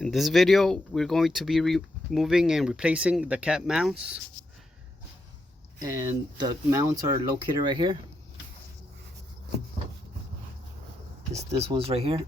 In this video, we're going to be removing and replacing the cap mounts. And the mounts are located right here. This one's right here.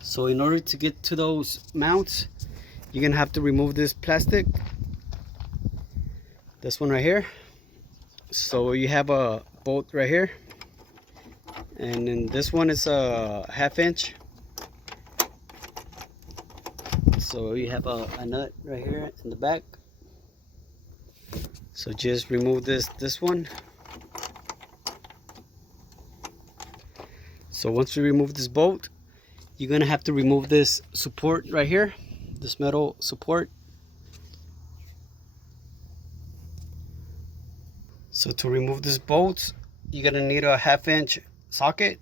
So in order to get to those mounts, you're gonna have to remove this plastic. This one right here. So you have a bolt right here. And then this one is a 1/2 inch. So you have a nut right here in the back. So just remove this one. So once you remove this bolt, you're gonna have to remove this support right here, this metal support. So to remove this bolt, you're gonna need a 1/2 inch socket.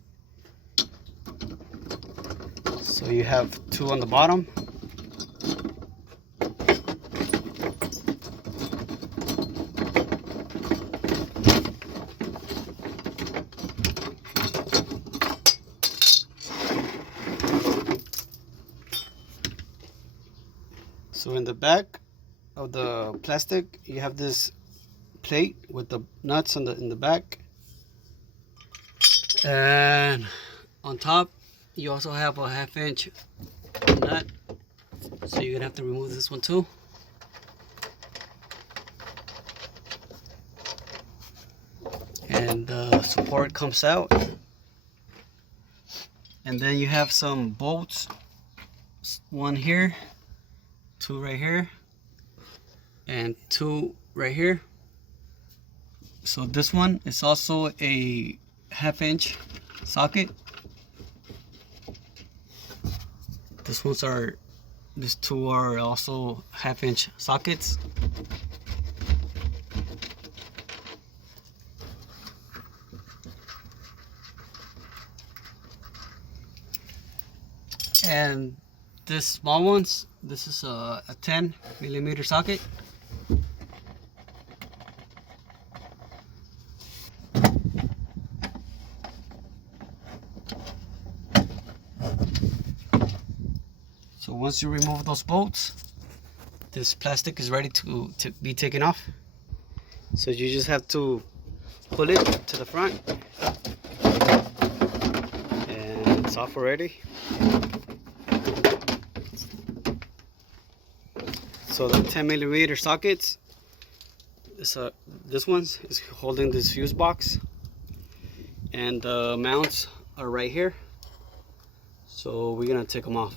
So you have 2 on the bottom. So in the back of the plastic, you have this plate with the nuts in the back, and on top you also have a 1/2 inch nut. So you're gonna have to remove this one too. And the support comes out, and then you have some bolts, 1 here, 2 right here, and 2 right here. So this one is also a 1/2 inch socket. These 2 are also 1/2 inch sockets. And this small ones, this is a 10mm socket. So once you remove those bolts, this plastic is ready to be taken off. So you just have to pull it to the front, and it's off already. So the 10mm sockets, this one's is holding this fuse box, and the mounts are right here. So we're gonna take them off.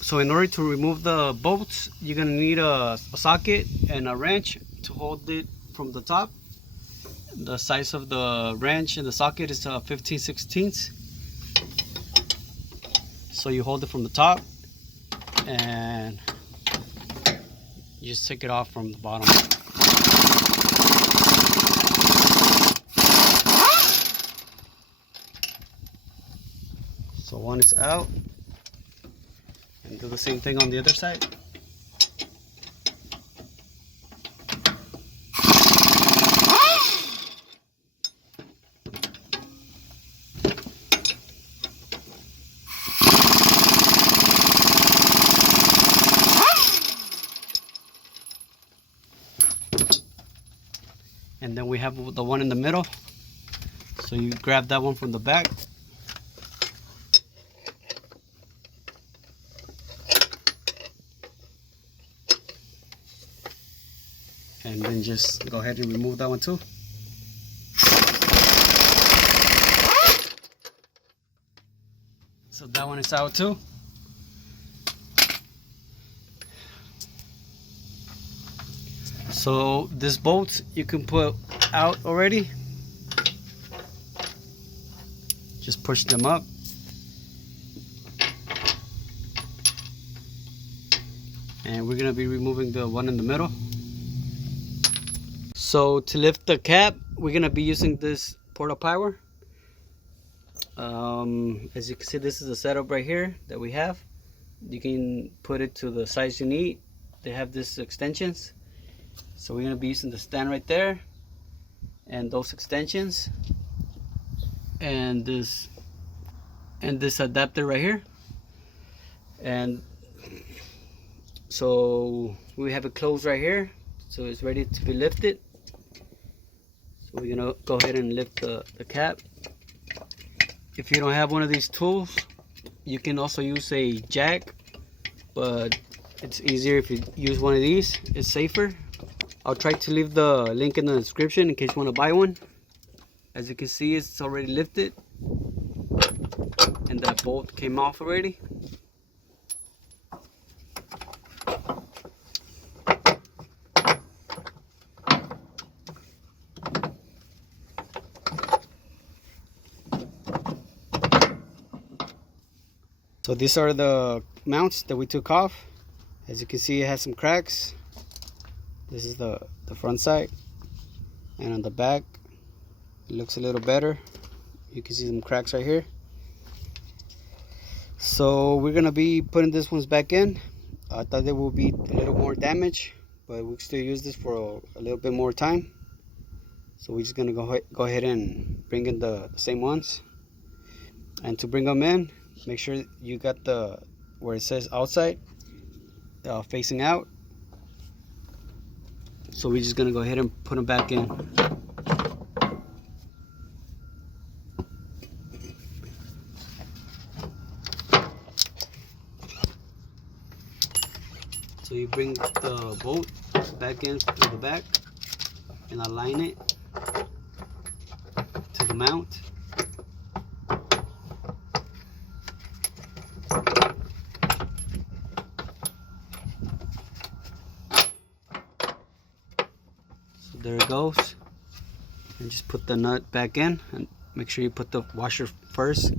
So in order to remove the bolts, you're gonna need a socket and a wrench to hold it from the top. The size of the wrench and the socket is 15/16. So you hold it from the top, and you just take it off from the bottom. So one is out, and do the same thing on the other side. And then we have the one in the middle. So you grab that one from the back. And then just go ahead and remove that one too. So that one is out too. So this bolt you can put out already. Just push them up. And we're gonna be removing the one in the middle. So to lift the cap, we're gonna be using this Porto-Power. As you can see, this is the setup right here that we have. You can put it to the size you need. They have these extensions. So we're gonna be using the stand right there, and those extensions, and this adapter right here. And so we have it closed right here, so it's ready to be lifted. So we're gonna go ahead and lift the cap. If you don't have one of these tools, you can also use a jack, but it's easier if you use one of these. It's safer. I'll try to leave the link in the description in case you want to buy one. As you can see, it's already lifted and that bolt came off already. So these are the mounts that we took off. As you can see, it has some cracks. This is the front side, and on the back it looks a little better. You can see some cracks right here. So we're gonna be putting these ones back in. I thought there will be a little more damage, but we can still use this for a little bit more time. So we're just gonna go ahead and bring in the same ones. And to bring them in, make sure you got the where it says outside facing out. So we're just gonna go ahead and put them back in. So you bring the bolt back in through the back and align it to the mount. So there it goes. And just put the nut back in and make sure you put the washer first.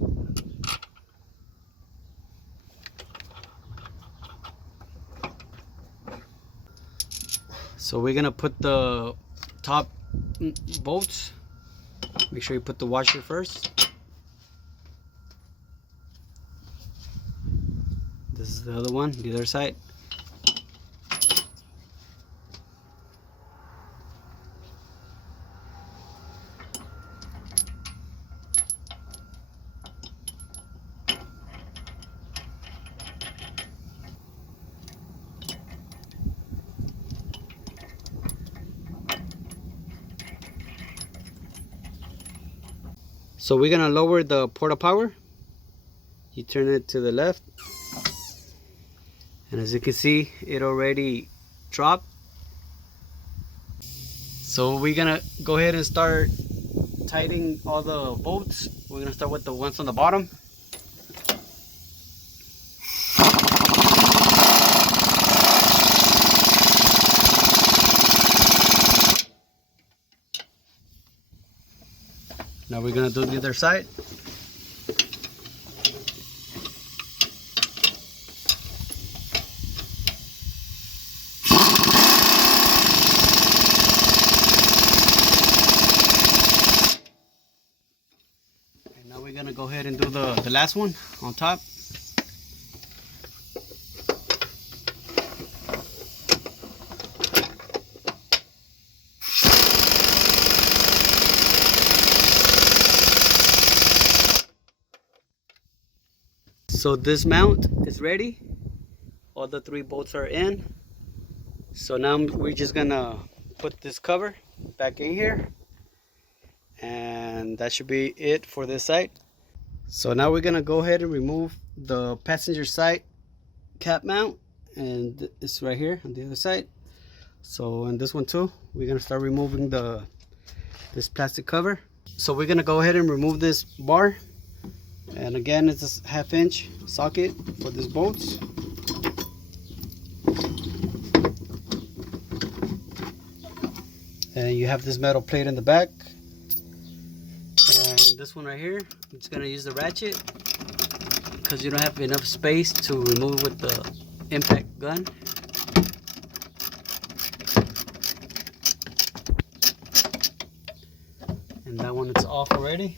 So we're gonna put the top bolts. Make sure you put the washer first. This is the other one, the other side. So we're gonna lower the Porto-Power. You turn it to the left, and as you can see, it already dropped. So we're gonna go ahead and start tightening all the bolts. We're gonna start with the ones on the bottom. Now we're gonna do the other side. And now we're gonna go ahead and do the last one on top. So this mount is ready. All the 3 bolts are in. So now we're just gonna put this cover back in here, and that should be it for this side. So now we're gonna go ahead and remove the passenger side cap mount, and it's right here on the other side. So in this one too, we're gonna start removing this plastic cover. So we're gonna go ahead and remove this bar. And again, it's a 1/2 inch socket for these bolts. And you have this metal plate in the back. And this one right here, I'm just gonna use the ratchet because you don't have enough space to remove with the impact gun. And that one is off already.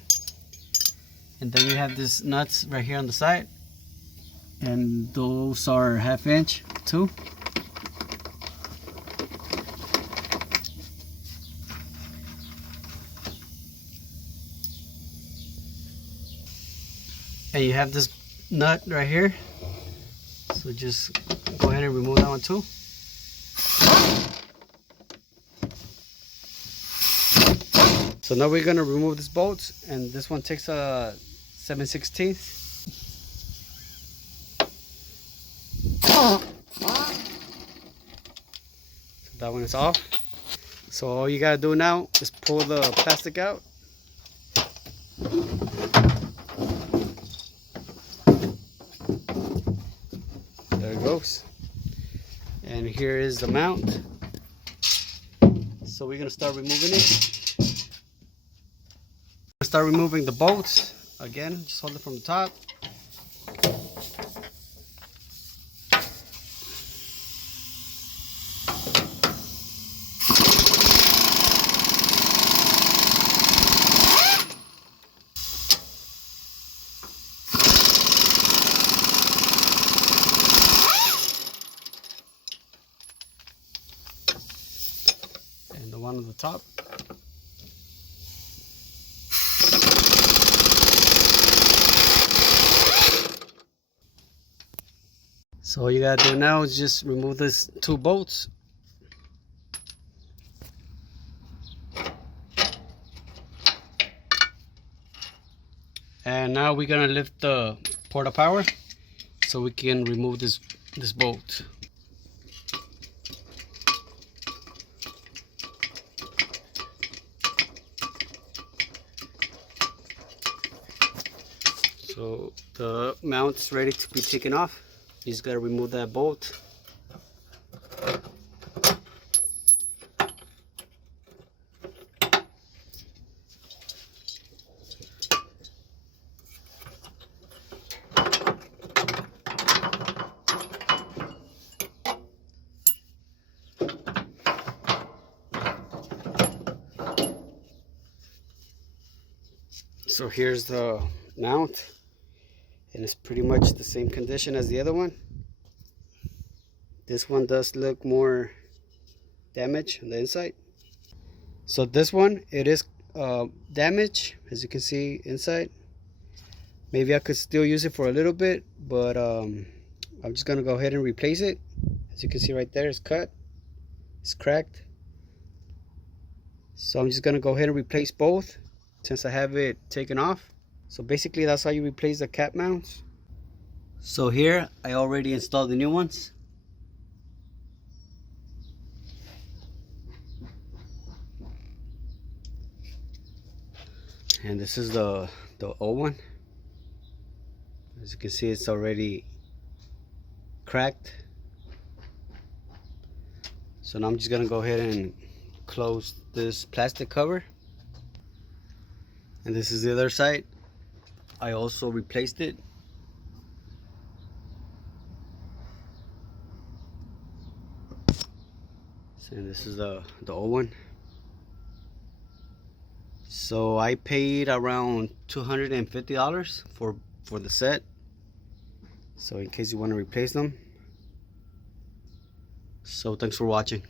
And then you have these nuts right here on the side, and those are 1/2 inch too. And you have this nut right here, So just go ahead and remove that one too. So now we're gonna remove this bolt, and this one takes a 7/16. So that one is off. So all you gotta do now is pull the plastic out. There it goes. And here is the mount. So we're gonna start removing it. Start removing the bolts. Again, just hold it from the top. And the one on the top. So all you gotta do now is just remove these two bolts. And now we're gonna lift the Porto-Power so we can remove this bolt. So the mount's ready to be taken off. You just gotta remove that bolt. So here's the mount, and it's pretty much the same condition as the other one. This one does look more damaged on the inside. So this one, it is damaged, as you can see inside. Maybe I could still use it for a little bit, but I'm just gonna go ahead and replace it. As you can see right there, it's cut, it's cracked. So I'm just gonna go ahead and replace both since I have it taken off. So basically that's how you replace the cap mounts. So here I already installed the new ones. And this is the old one. As you can see, it's already cracked. So now I'm just gonna go ahead and close this plastic cover. And this is the other side. I also replaced it. And this is the old one. So I paid around $250 for the set. So in case you want to replace them. So thanks for watching.